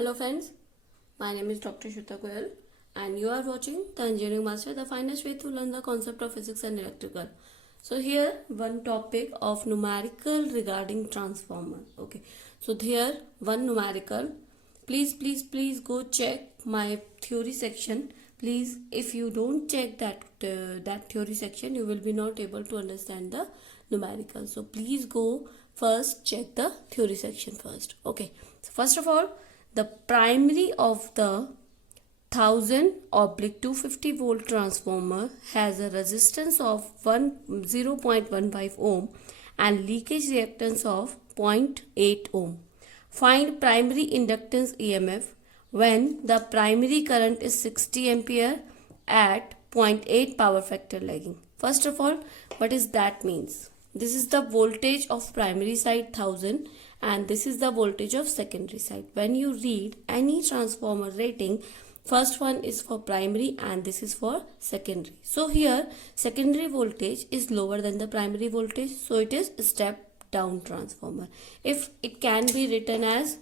Hello friends, my name is Dr. Shruta Goyal and you are watching the Engineering Master, the finest way to learn the concept of physics and electrical. So here one topic of numerical regarding transformer. Okay, so here one numerical. Please go check my theory section. Please, if you don't check that theory section, you will be not able to understand the numerical. So please go first check the theory section first. Okay, so first of all, the primary of the 1000/250 volt transformer has a resistance of 0.15 ohm and leakage reactance of 0.8 ohm. Find primary inductance EMF when the primary current is 60 ampere at 0.8 power factor lagging. First of all, what is that means? This is the voltage of primary side 1000 and this is the voltage of secondary side. When you read any transformer rating, first one is for primary and this is for secondary. So here secondary voltage is lower than the primary voltage, so it is step down transformer. If it can be written as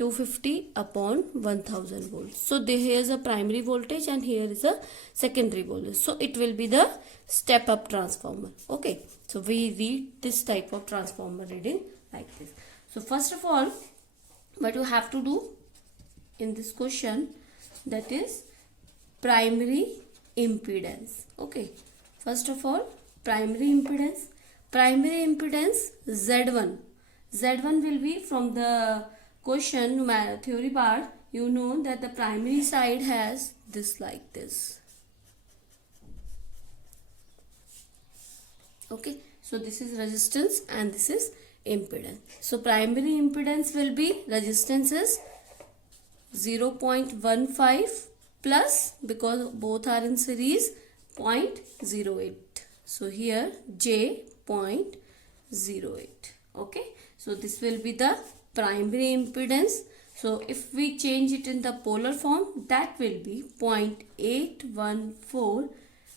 250/1000 volts. So here is a primary voltage and here is a secondary voltage. So it will be the step up transformer. Okay. So we read this type of transformer reading like this. So first of all, what you have to do in this question, that is primary impedance. Okay. First of all, primary impedance. Primary impedance Z1. Z1 will be from the question theory part. You know that the primary side has this like this. Okay, so this is resistance and this is impedance. So primary impedance will be, resistance is 0.15 plus, because both are in series, 0.08. So here J 0.08. Okay, so this will be the primary impedance. So if we change it in the polar form, that will be 0.814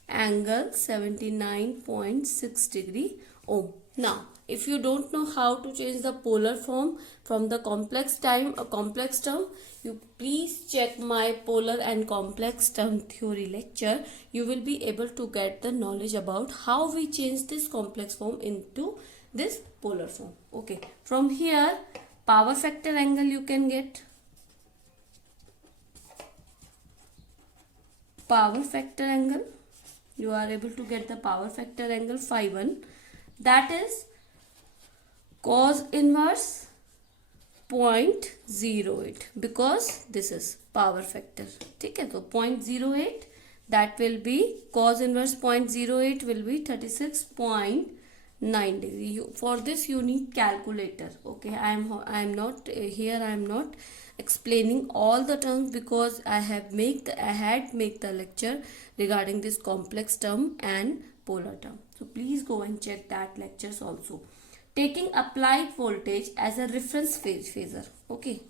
angle 79.6 degree ohm. Now if you don't know how to change the polar form from the complex term, you please check my polar and complex term theory lecture. You will be able to get the knowledge about how we change this complex form into this polar form. Okay, from here power factor angle you can get. Power factor angle, you are able to get the power factor angle phi1, that is cos inverse 0.08, because this is power factor. Okay, so 0.08, that will be cos inverse 0.08 will be 36.9 degree. For this you need calculator. Okay, I am not explaining all the terms because I had make the lecture regarding this complex term and polar term. So please go and check that lectures also. Taking applied voltage as a reference phasor. Okay,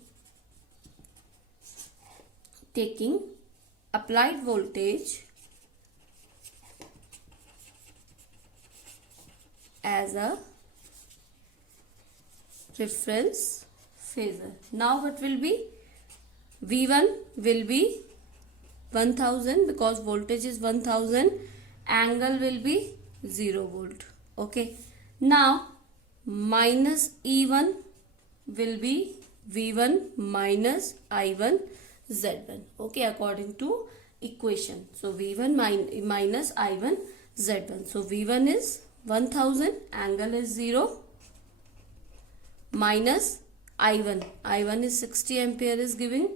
taking applied voltage as a reference phasor. Now what will be? V1 will be 1000 because voltage is 1000. Angle will be 0 volt. Okay. Now minus E1 will be V1 minus I1 Z1. Okay, according to equation. So V1 minus I1 Z1. So V1 is 1000, angle is 0, minus I1. I1 is 60 ampere is giving,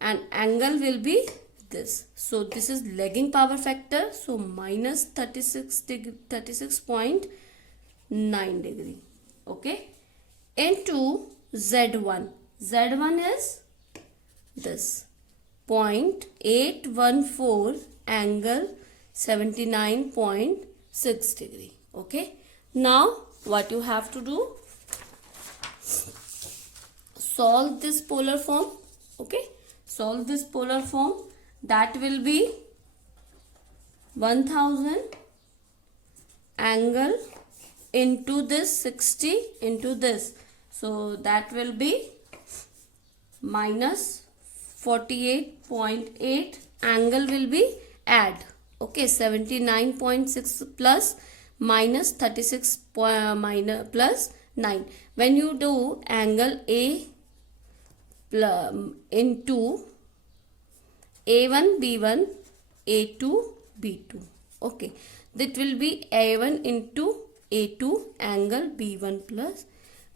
and angle will be this. So this is lagging power factor. So minus 36.9 degree. Okay, into Z1. Z1 is this 0.814 angle 79.6 degree. Okay, now what you have to do, solve this polar form. Okay, solve this polar form. That will be 1000 angle into this 60 into this. So that will be minus 48.8, angle will be add. Okay, 79.6 plus minus 36 minus plus 9. When you do angle A into A1 B1 A2 B2. Okay, that will be A1 into A2 angle B1 plus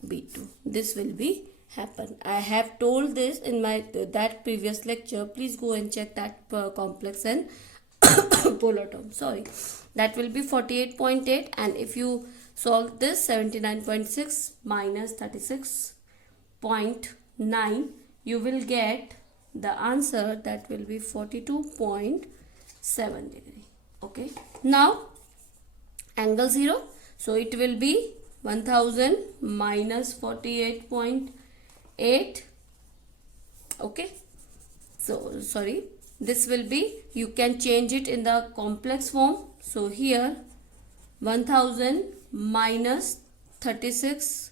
B2. This will be happen. I have told this in my that previous lecture. Please go and check that complex and polar term. Sorry, that will be 48.8, and if you solve this, 79.6 minus 36.9, you will get the answer, that will be 42.7 degree. Okay, now angle 0, so it will be 1000 minus 48.8. okay, so sorry, this will be, you can change it in the complex form. So here 1000 minus 36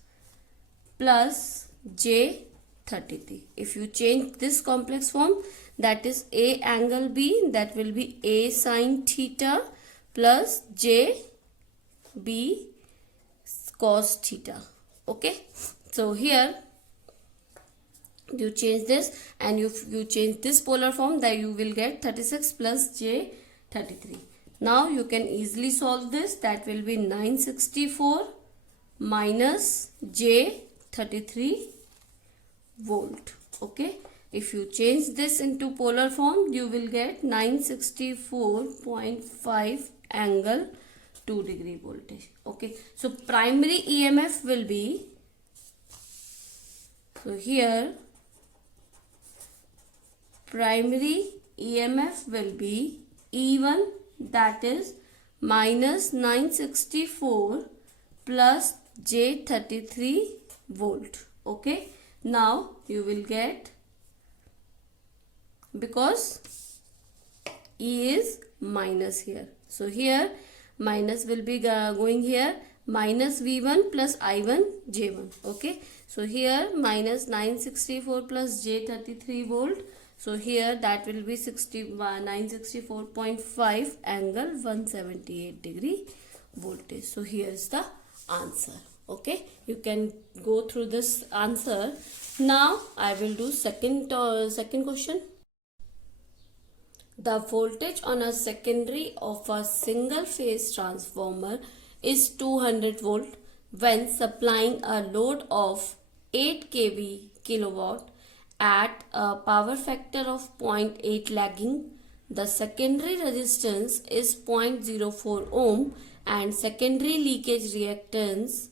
plus j 33. If you change this complex form, that is A angle B, that will be A sine theta plus j B cos theta. Okay, so here you change this, and if you change this polar form, that you will get 36 plus j 33. Now you can easily solve this. That will be 964 minus j 33 volt. Okay, if you change this into polar form, you will get 964.5 angle 2 degree voltage. Okay, so primary EMF will be, so here primary EMF will be E1, that is minus 964 plus j33 volt. Okay, now you will get, because E is minus here, so here minus will be going here, minus V1 plus I1 J1. Okay, so here minus 964 plus j33 volt. So here that will be 964.5 angle 178 degree voltage. So here is the answer. Okay, you can go through this answer. Now I will do second question. The voltage on a secondary of a single phase transformer is 200 volt when supplying a load of 8 kV kilowatt at a power factor of 0.8 lagging. The secondary resistance is 0.04 ohm and secondary leakage reactance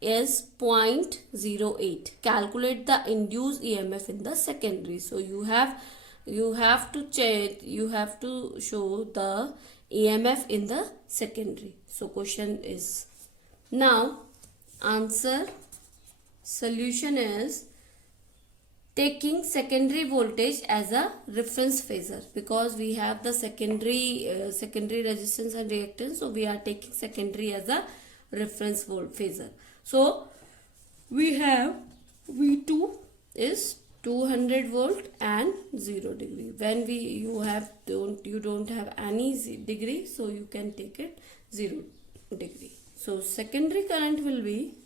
is 0.08. Calculate the induced EMF in the secondary. So you have to show the EMF in the secondary. So question is, now answer solution is taking secondary voltage as a reference phasor, because we have the secondary resistance and reactance, so we are taking secondary as a reference volt phasor. So we have V2 is 200 volt and 0 degree. When you don't have any degree, so you can take it 0 degree. So secondary current will be,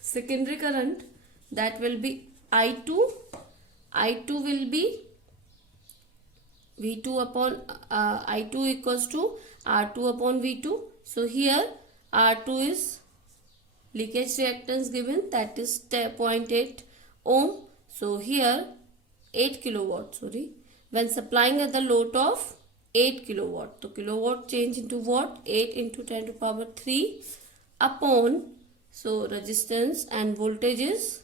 secondary current, that will be I2 will be V2 upon I2 equals to R2 upon V2. So here R2 is leakage reactance given, that is 0.8 ohm. So here 8 kilowatt, when supplying at the load of 8 kilowatt. So kilowatt change into watt, 8 into 10 to power 3 upon, so resistance and voltage is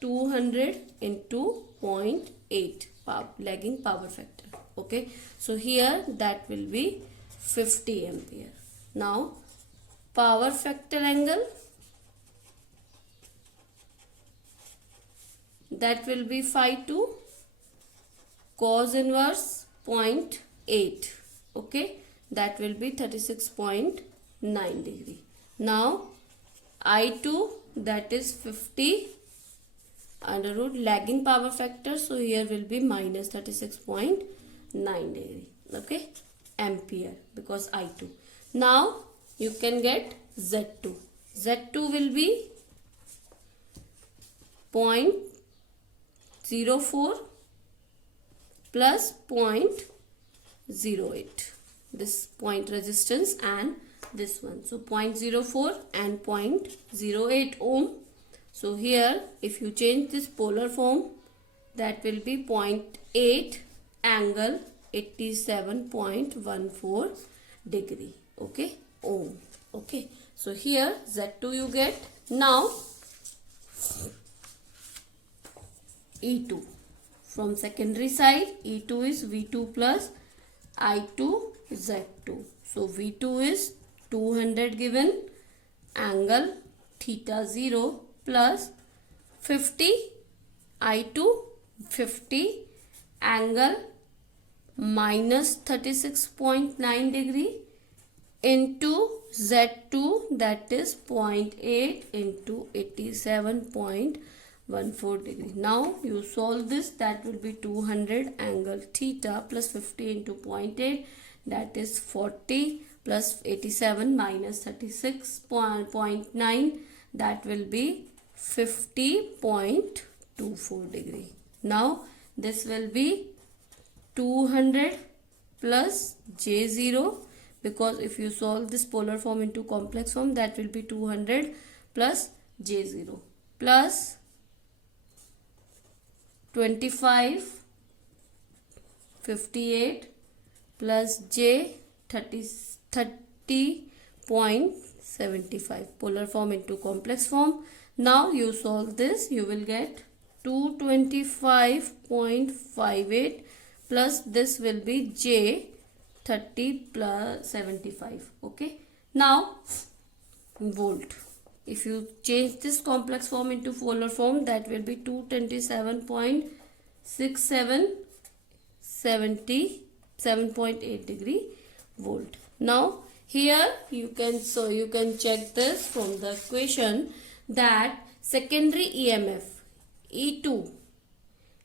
200 into 0.8 lagging power factor. Okay, so here that will be 50 ampere. Now power factor angle, that will be phi 2 cos inverse 0.8. Okay, that will be 36.9 degree. Now I2 that is 50 under root lagging power factor, so here will be minus 36.9 degree. Okay, ampere, because I2. Now you can get Z2. Z2 will be 0.04 plus 0.08, this point resistance and this one, so 0.04 and 0.08 ohm. So here if you change this polar form, that will be 0.8 angle 87.14 degree. Okay, ohm. Okay, so here Z2 you get. Now E2 from secondary side, E2 is V2 plus I2 Z2. So V2 is 200 given, angle theta 0 plus 50 I2 50 angle minus 36.9 degree into Z2, that is 0.8 into 87.14 degree. Now you solve this, that will be 200 angle theta plus 50 into 0.8, that is 40 plus 87 minus 36.9, that will be 50.24 degree. Now this will be 200 plus J0, because if you solve this polar form into complex form, that will be 200 plus J0 plus 25 58 plus J 30.75, polar form into complex form. Now you solve this, you will get 225.58 plus this will be J 30 plus 75. Okay, now volt. If you change this complex form into polar form, that will be 227.67 77.8 degree volt. Now here you can check this from the equation, that secondary EMF E2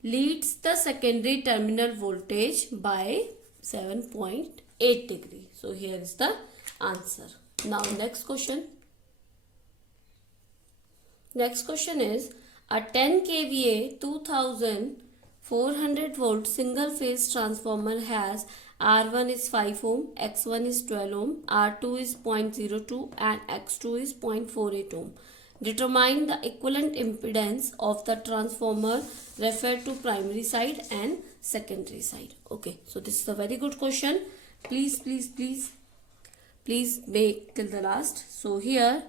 leads the secondary terminal voltage by 7.8 degree. So here is the answer. Now next question. Next question is, a 10 kVA 2400 volt single phase transformer has R1 is 5 ohm, X1 is 12 ohm, R2 is 0.02 and X2 is 0.48 ohm. Determine the equivalent impedance of the transformer referred to primary side and secondary side. Okay, so this is a very good question. Please make till the last. So here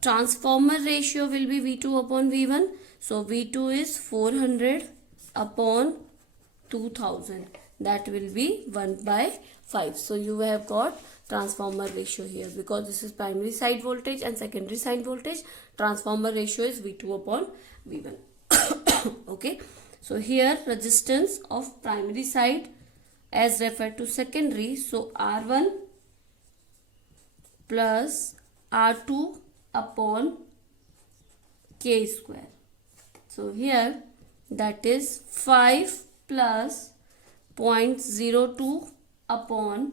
transformer ratio will be V2 upon V1. So V2 is 400 upon 2000. That will be 1 by 5. So you have got transformer ratio here, because this is primary side voltage and secondary side voltage. Transformer ratio is V2 upon V1. Okay. So here resistance of primary side as referred to secondary. So R1 plus R2 upon K square. So here that is 5 plus 0.02 upon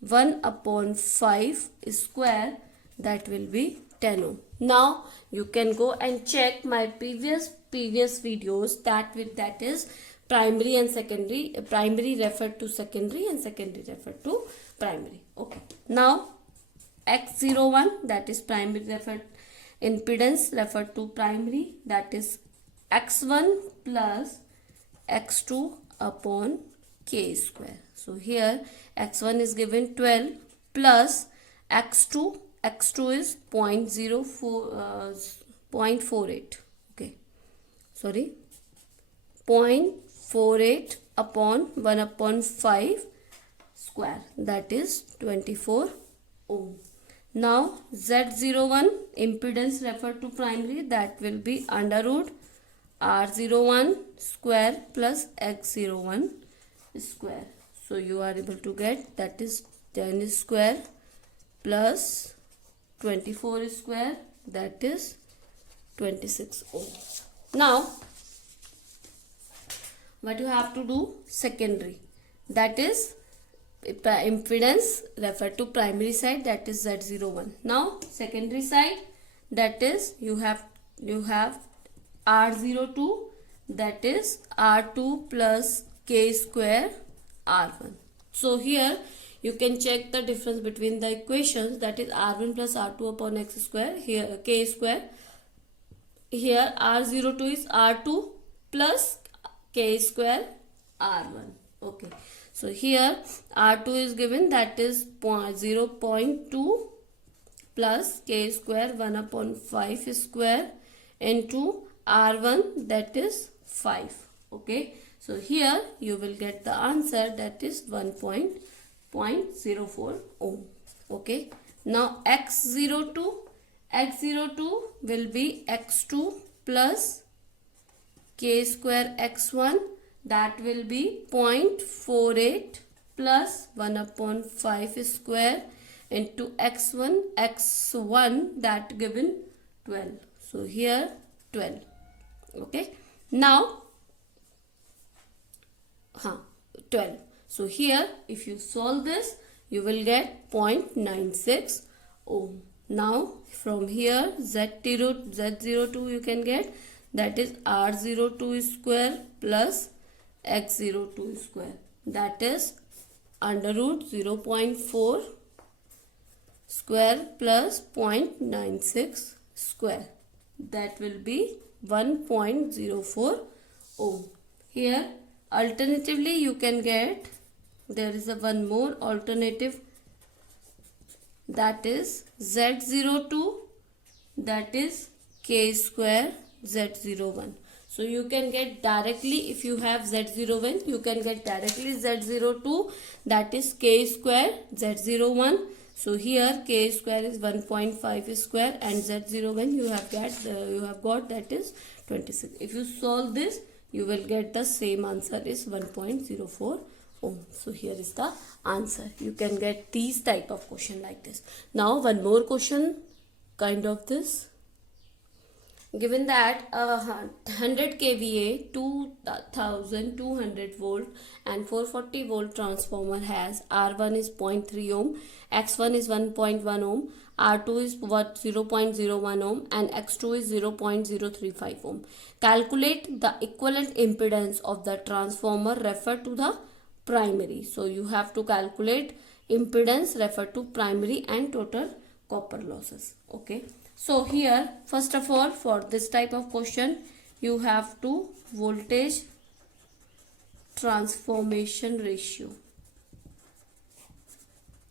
1 upon 5 square, that will be 10 ohm. Now you can go and check my previous videos, that is primary and secondary, primary referred to secondary and secondary referred to primary. Okay, now X01, that is primary referred impedance referred to primary, that is X1 plus X2 upon K square. So here X1 is given 12 plus X2 is 0.48. Okay, sorry, 0.48 upon 1 upon 5 square, that is 24 ohm. Now Z01 impedance referred to primary, that will be under root R01 square plus X01 square. So you are able to get, that is 10 square plus 24 square, that is 26 ohm. Now what you have to do, secondary, that is impedance referred to primary side, that is Z01. Now secondary side, that is you have R02, that is R2 plus K square R1. So here you can check the difference between the equations, that is R1 plus R2 upon X square, here K square. Here R02 is R2 plus K square R1. Okay. So here R2 is given, that is 0.2 plus K square 1 upon 5 square into R1, that is 5. Okay. So here you will get the answer, that is 1.04 ohm. Okay. Now X02 will be X2 plus K square X1, that will be 0.48 plus 1 upon 5 square into X1 that given 12. So here 12. Okay. Now 12. So here if you solve this, you will get 0.96 ohm. Now from here Z02 you can get, that is R02 square plus X02 square, that is under root 0.4 square plus 0.96 square, that will be 1.04 ohm. Here alternatively you can get, there is a one more alternative, that is Z02, that is K square Z01. So you can get directly, if you have Z01, you can get directly Z02, that is K square Z01. So here K square is 1.5 square and Z01 you have got that is 26. If you solve this, you will get the same answer is 1.04 ohm. So here is the answer. You can get these type of question like this. Now one more question kind of this. Given that a 100 kVA 2200 volt and 440 volt transformer has R1 is 0.3 ohm, X1 is 1.1 ohm, R2 is 0.01 ohm and X2 is 0.035 ohm. Calculate the equivalent impedance of the transformer referred to the primary. So you have to calculate impedance referred to primary and total copper losses. Okay. So here first of all, for this type of question you have to voltage transformation ratio.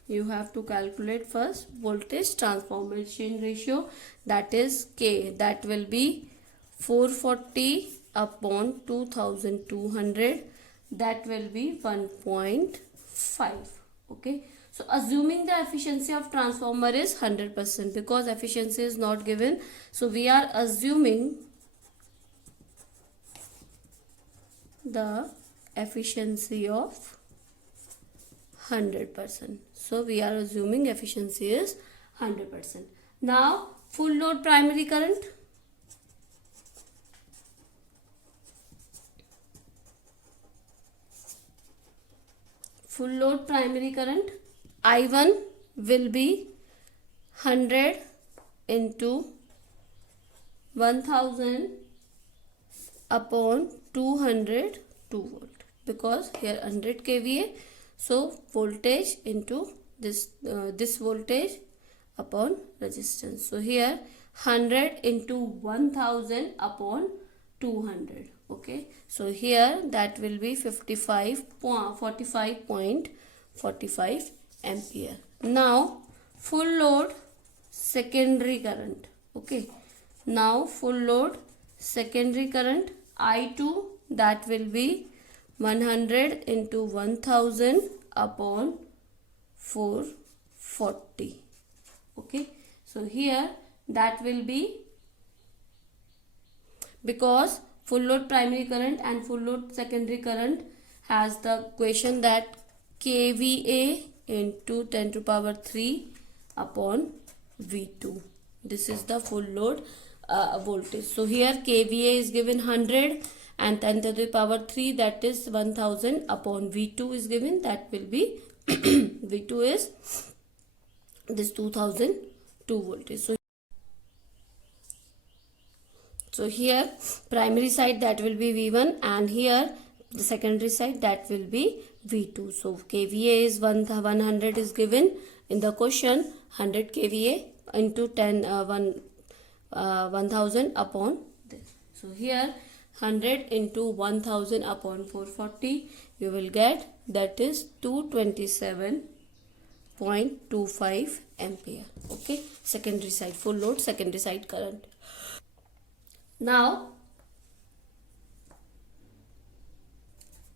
You have to calculate first voltage transformation ratio, that is K, that will be 440 upon 2200, that will be 1.5. Okay. So assuming the efficiency of transformer is 100%, because efficiency is not given, so we are assuming the efficiency of 100%. So we are assuming efficiency is 100%. Now full load primary current. Full load primary current I1 will be 100 into 1000 upon 202 volt, because here 100 kVA, so voltage into this voltage upon resistance. So here 100 into 1000 upon 200. Okay, so here that will be 45.45 ampere. Now full load secondary current. Okay, now full load secondary current I2, that will be 100 into 1000 upon 440. Okay, so here that will be, because full load primary current and full load secondary current has the equation that kVA into 10 to power 3 upon V2. This is the full load voltage. So here kVA is given 100 and 10 to the power 3, that is 1000 upon V2 is given, that will be V2 is this 2002 voltage. So here primary side that will be V1 and here the secondary side that will be V2. So kVA is 100 is given in the question, 100 kVA into 1000 upon this. So here 100 into 1000 upon 440 you will get, that is 227.25 ampere. Okay, secondary side, full load secondary side current. Now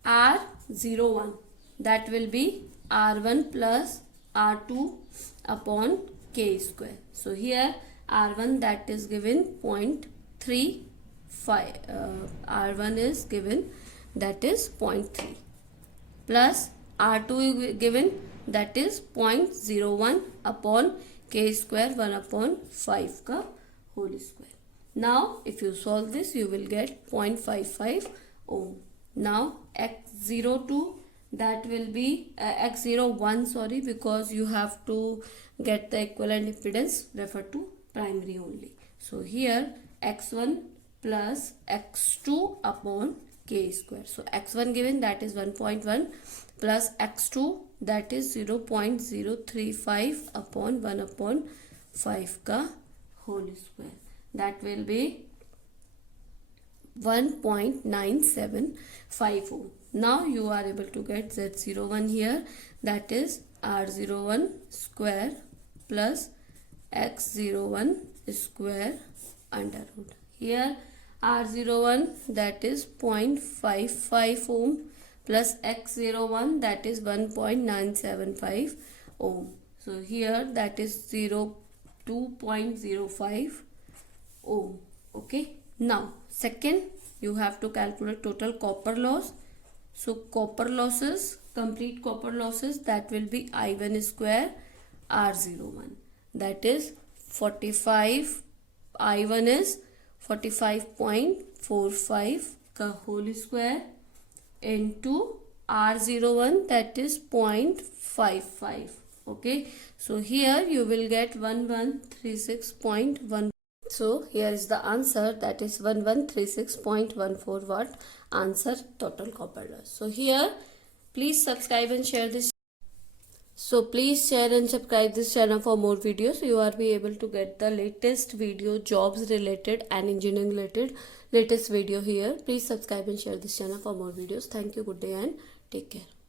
R01, that will be R1 plus R2 upon K square. So here R1 that is given 0.35, R1 is given, that is 0.3, plus R2 is given, that is 0.01 upon K square 1 upon 5 ka whole square. Now if you solve this you will get 0.55 ohm. Now X02, that will be X01, sorry, because you have to get the equivalent impedance, refer to primary only. So here X1 plus X2 upon K square. So X1 given, that is 1.1 plus X2 that is 0.035 upon 1 upon 5 ka whole square. That will be 1.975 ohm. Now you are able to get Z01 here, that is R01 square plus X01 square under root. Here R01 that is 0.55 ohm plus X01 that is 1.975 ohm. So here that is 2.05 ohm. Okay. Now second, you have to calculate total copper loss. So copper losses, complete copper losses, that will be I1 square R01, that is 45, I1 is 45.45 ka whole square into R01, that is 0.55. Okay, so here you will get 1136.1. So here is the answer, that is 1136.14 watt answer, total copper loss. So here please subscribe and share this. So please share and subscribe this channel for more videos. You are be able to get the latest video, jobs related and engineering related latest video here. Please subscribe and share this channel for more videos. Thank you, good day and take care.